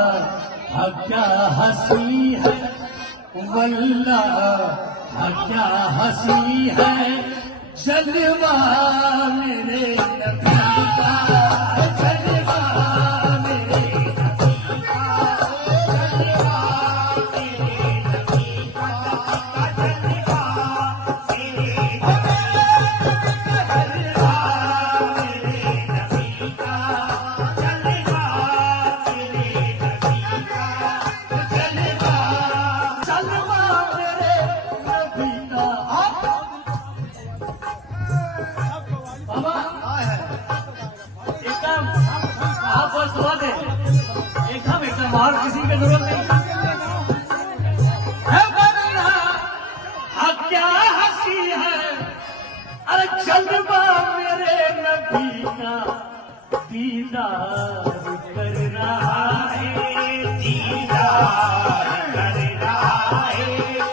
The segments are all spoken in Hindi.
क्या हंसी है वल्लाह, क्या हंसी है जलवा मेरे नबी का, जलवा मेरे नबी का, जलवा मेरे नबी का, जलवा मेरे नबी का, जलवा मेरे नबी का, जलवा जलवा मेरे नबी का। बाबा एकदम आप बस दुआ दे, एकदम और किसी की जरूरत नहीं है। वरना हाँ क्या हंसी है, अरे जलवा मेरे नबी का, दीदार कर रहा है, दीदार कर रहा है,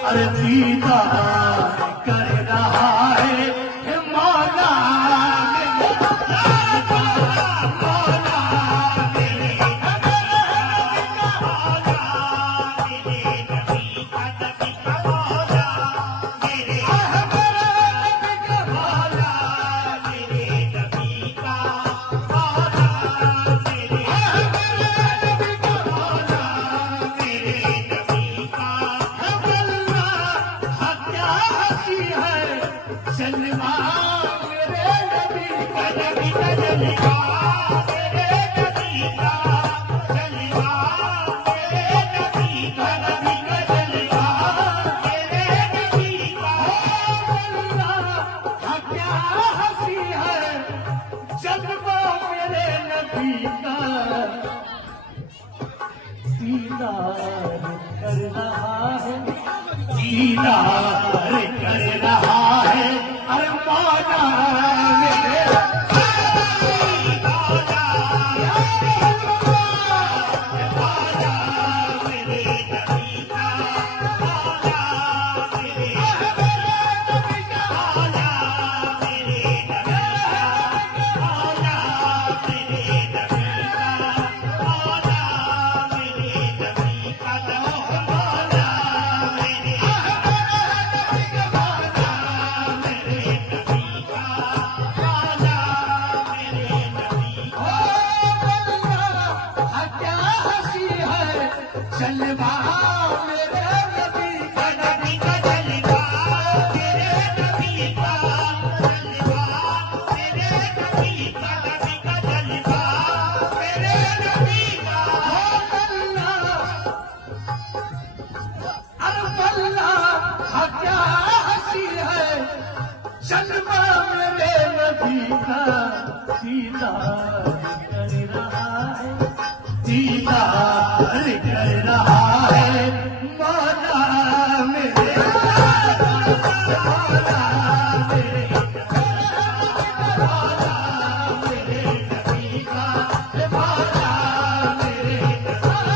अरे दीदार कर रहा है मौला मेरे, मौला मेरे, मौला मेरे नबी का, नबी का मौला मेरे, नबी का मौला मेरे नबी का, मौला मेरे, नबी का मौला मेरे नबी का। वल्लाह क्या हंसी है जलवा मेरे नबी का, नबी का जलवा मेरे नबी का, जलवा मेरे नबी का, नबी का जलवा मेरे नबी का। वल्लाह क्या हंसी है जलवा मेरे नबी का, दीदार कर रहा है, दीदार कर रहा है, अरे मौला मेरे, मौला मेरे नबी का, मौला मेरे, नबी का मौला मेरे नबी का, मौला मेरे नबी का, मौला मेरे नबी का, मौला मेरे, नबी का मौला मेरे नबी का, मौला मेरे नबी का। वल्लाह क्या हंसी है जलवा मेरे नबी का, नबी का जलवा मेरे नबी का, जलवा मेरे नबी का, नबी का जलवा मेरे नबी का। अरे वल्लाह क्या हंसी है जलवा मेरे नबी का, दीदार कर रहा है, दीदार कर रहा है मौला मेरे, मौला मेरे, मौला मेरे नबी का, मौला मेरे, नबी का मौला मेरे, नबी का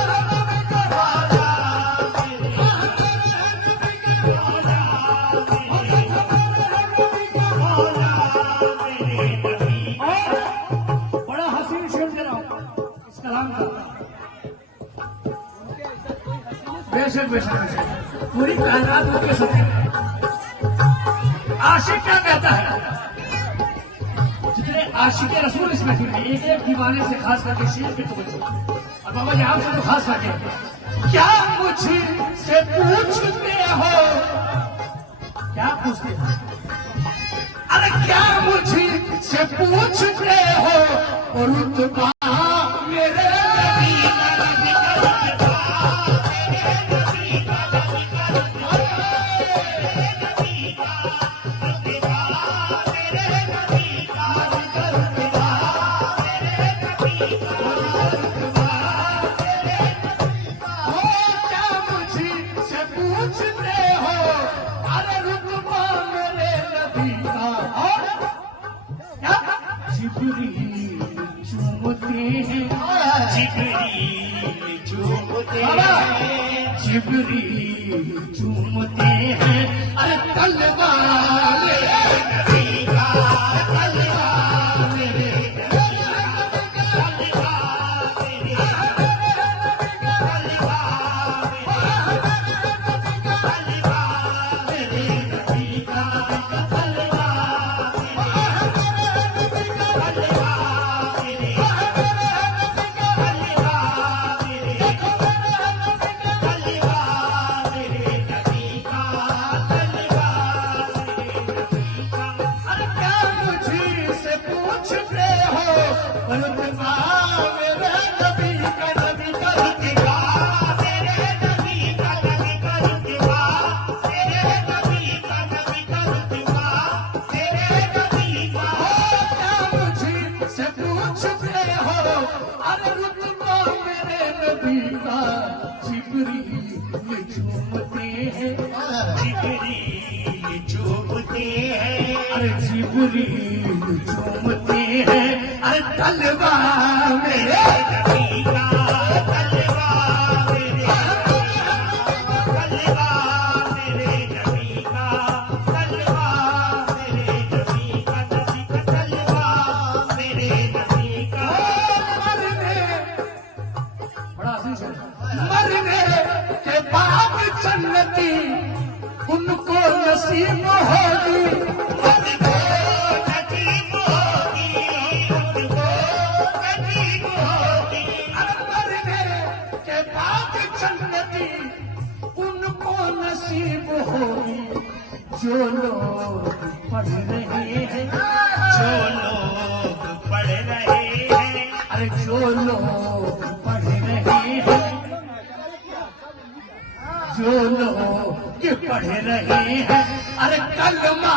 मौला मेरे, नबी का मौला मेरे नबी। और बड़ा हसीन शेर दे रहा हूं इस कलाम का, बेशक बेशक बेशक पूरी कायनात उनके साथ है। आशिक क्या कहता है, जितने आशिक रसूल इसमें थे, एक एक दीवाने से खास करके शेर के तवज्जो, और बाबा जी आपसे तो खास करके, क्या मुझसे पूछते हो, क्या पूछते हो, अरे क्या मुझसे पूछते हो रुतबा मेरे नबी का, नबी का रुतबा मेरे नबी का, नबी का रुतबा मेरे नबी का, रुतबा मेरे नबी का, नबी का रुतबा मेरे नबी का, रुतबा मेरे नबी का। हो क्या मुझसे पूछते हो, अरे रुतबा मेरे नबी का। और क्या जिब्रील चूमते हैं, जिब्रील चूमते हैं, जिब्रील चूमते हैं, अरे तलवा मेरे नबी का, तलवा मेरे नबी का, तलवा मेरे का जिब्रील झूमते हैं, जिब्रील चूमते हैं, अरे जिब्रील झूमते हैं, अरे तलवा मेरे नबी का तलवा मेरे, तलवा मेरे नबी का, तलवा मेरे नबी का, नबी का तलवा मेरे नबी का। बड़ा अजीज है, मरने के बाद जन्नती उनको नसीब होगी, उनको नसीब होगी, उनको नसीब होगी, मरने के बाद जन्नती उनको नसीब होगी। जो लोग पढ़ रहे हैं, जो लोग पढ़ रहे हैं, अरे जो लोग पढ़ रहे हैं, जो लोग पढ़ रहे हैं, अरे कलमा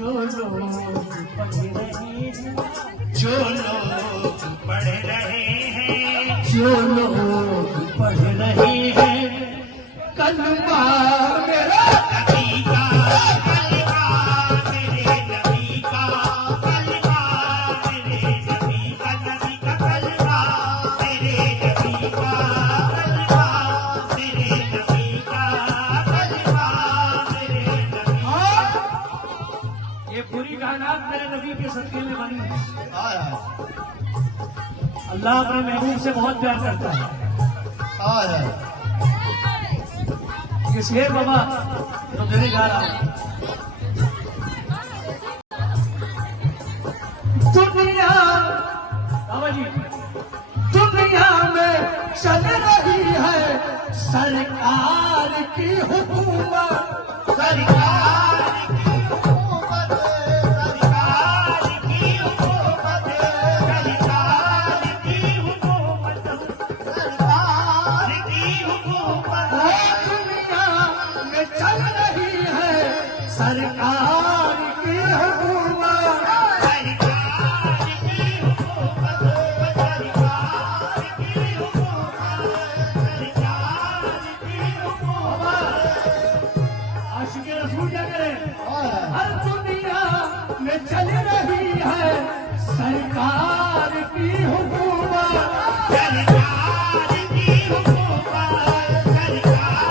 जो लोग पढ़ रहे हैं, जो लोग पढ़ रहे हैं, जो लोग पढ़ रहे हैं, कलमा मेरा नबी का कलमा मेरे नबी का, कलमा मेरे नबी का, नबी का कलमा मेरे नबी का, कलमा मेरे नबी का, कलमा मेरे नबी और ये पूरी कायनात मेरे नबी के सदके में बनी है। अल्लाह अपने महबूब से बहुत प्यार करता है। ये शेर बाबा तो देने जा रहा हूं। दुनिया बाबा जी, दुनिया में चल रही है सरकार की हुकूमत, सरकार की हुकूमत, सरकार की हुकूमत, सरकार की हुकूमत, सरकार की हुकूमत, दुनिया में चल रही है सरकार की हुकूमत, सरकार की हुकूमत, सरकार की हुकूमत, सरकार की हुकूमत। आशिक़े रसूल क्या करें? हर दुनिया में चल रही है सरकार की हुकूमत, सरकार की हुकूमत, सरकार की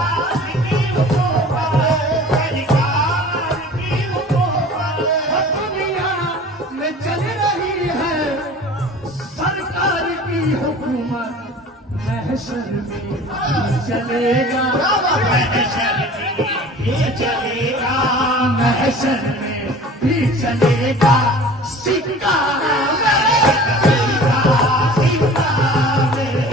हुकूमत, सरकार की हुकूमत। हर दुनिया में चल रही है सरकार की हुकूमत, महशर में भी चलेगा, महशर में भी चलेगा, महशर में भी चलेगा सिक्का मेरे नबी का, सिक्का मेरे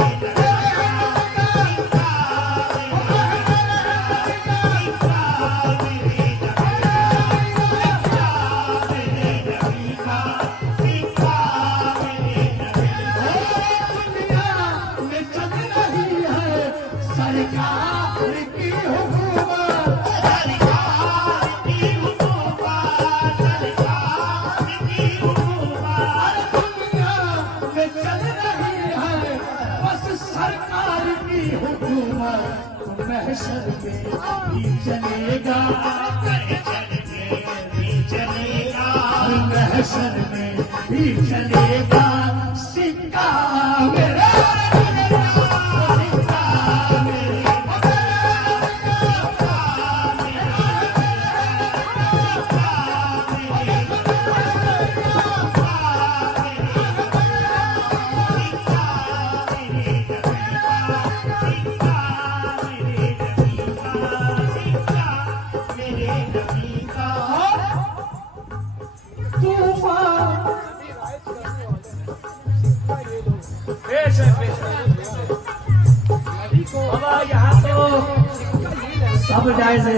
नबी का, दुनिया में चल रही है सरकार की हुकूमत, सरकार की हुकूमत, सरकार की हुकूमत। दुनिया में चल रही है बस सरकार की हुकूमत, महशर में भी चलेगा, महशर में भी चलेगा सिक्का मेरा, सिक्का मेरे बाबा यहाँ तो सब जायज है।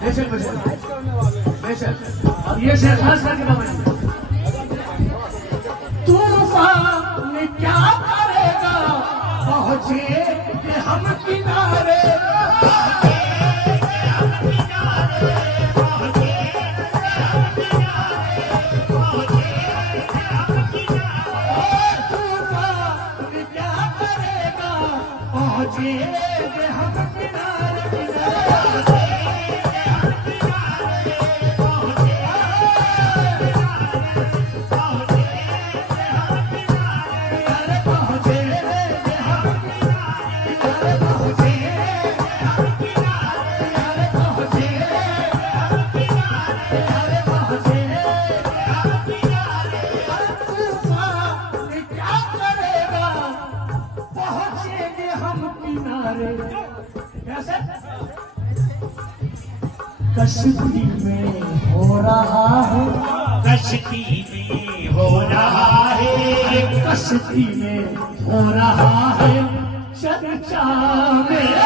बेशक बेशक बेशक। अब ये शेर खास करके बाबा जी, तूफान क्या करेगा पहुंचे कि हम किनारे, पहुंचे हम किनारे कैसे? कश्ती में हो रहा है, कश्ती में हो रहा है, कश्ती में हो रहा है चर्चा मेरे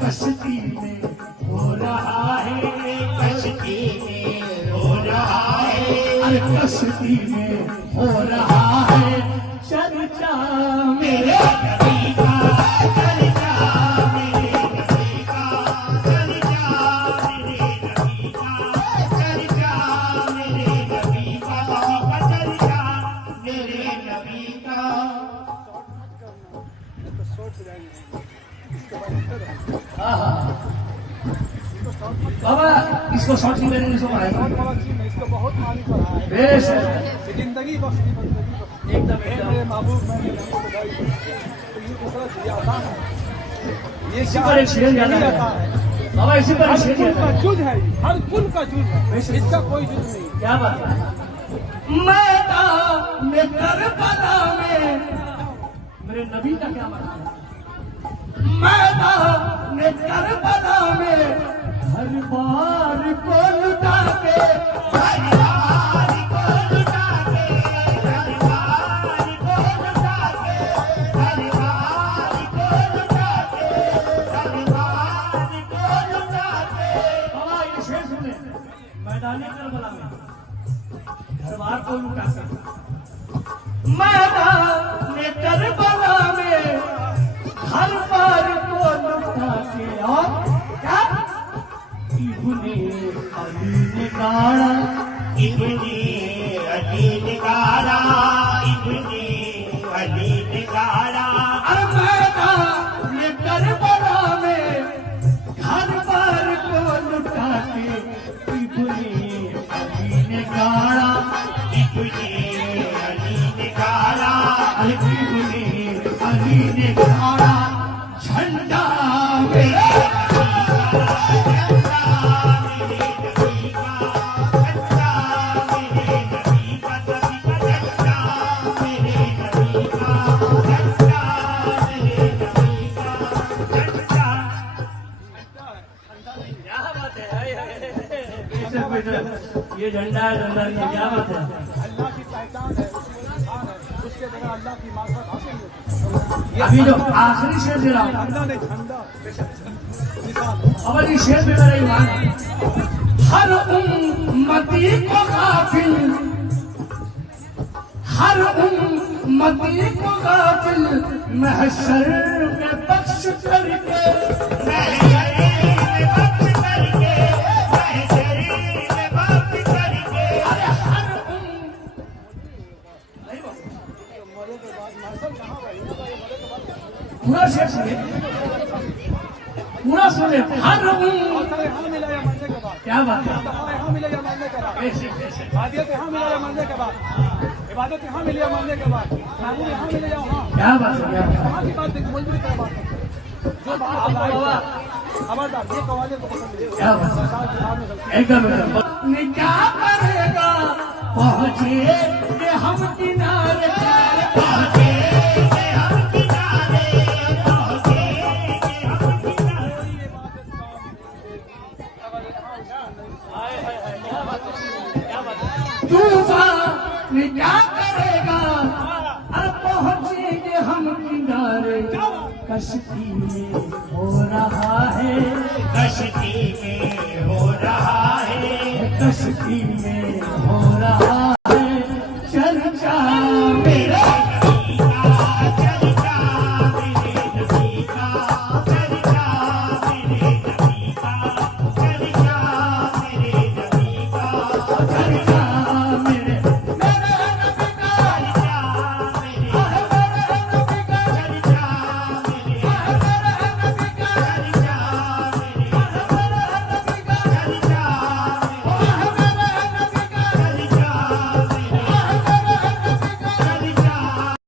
कश्ती में हो रहा है, कश्ती में हो रहा है, अरे कश्ती में हो रहा है चर्चा मेरे नबी का चर्चा, मेरे नबी का चर्चा, मेरे नबी का चर्चा, मेरे नबी का चर्चा, मेरे नबी का। बाबा इसको शॉर्ट नहीं मैंने इसको पढ़ाई इसको बहुत मानी पड़ा है। बेश है जिंदगी बख्श दी बंदगी बख्श दी। एकदम मेरे महबूब मैंने नहीं बताई तो ये दूसरा दिया आता है। ये इसी पर एक शेर याद नहीं आया। आता है। बाबा इसी पर हर शेर कुल याद का आया। जुज है ये, हर कुल का जुज है, बेशक। इसका कोई जुज नहीं। क्या बात है? मैदान में करबला में मेरे नबी का क्या मतलब है? मैदान में करबला में हर बार को लुटा के, हर बार को लुटा के, हर बार को लुटा के, हर बार को लुटा के, हर बार को लुटा के। बाबा ये शेर सुने, मैदान करबला में हर बार को लुटा के, मैदान में करबला में हर बार को लुटा के, और क्या इब्ने अली ने गाड़ा, इब्ने अली ने गाड़ा, इब्ने अली ने गाड़ा, अरे मैदान में करबला में हर बार को लुटा के इब्ने अली ने गाड़ा, इब्ने अली ने गाड़ा, इब्ने अली ने गाड़ा झंडा मेरा ये झंडा है, झंडा नहीं है, क्या बात है? अल्लाह की पहचान है, उसकी पहचान है, उसके बगैर अल्लाह की मार्फत हासिल नहीं होती। अभी जो आखिरी शेर दे रहा हूँ झंडा नहीं, झंडा निशान। बाबा जी, शेर में मेरा ईमान है। हर उम्मती को गाफिल, हर उम्मती को गाफिल महशर में बख्श करके, अरे हर मरे के बाद मौसम कहाँ भाई? मरे के बाद पूरा शेर सुनिए, पूरा सुनिए। हर और सारे हाँ मिला या मरने के क्या बात है? यहाँ मिले या मरने के बाद, कैसे कैसे? इबादत यहाँ मिले या मरने के बाद, इबादत यहाँ मिले या मरने के बाद, महबूब यहाँ मिले या वहाँ, क्या बात है? क्या बात है? वहाँ की बात देखो, मजबूरी क्या बात है? जो बात खबरदार, ये कवाले को पसंद नहीं। क्या बात है? एकदम एकदम। क्या करेगा पहुँचे हम किनारे पहुंचे हम किनारे, पहुंचे हम किनारे। तूफान क्या करेगा अब पहुँचेंगे हम किनारे कश्ती में हो रहा है कश्ती में हो रहा है, कश्ती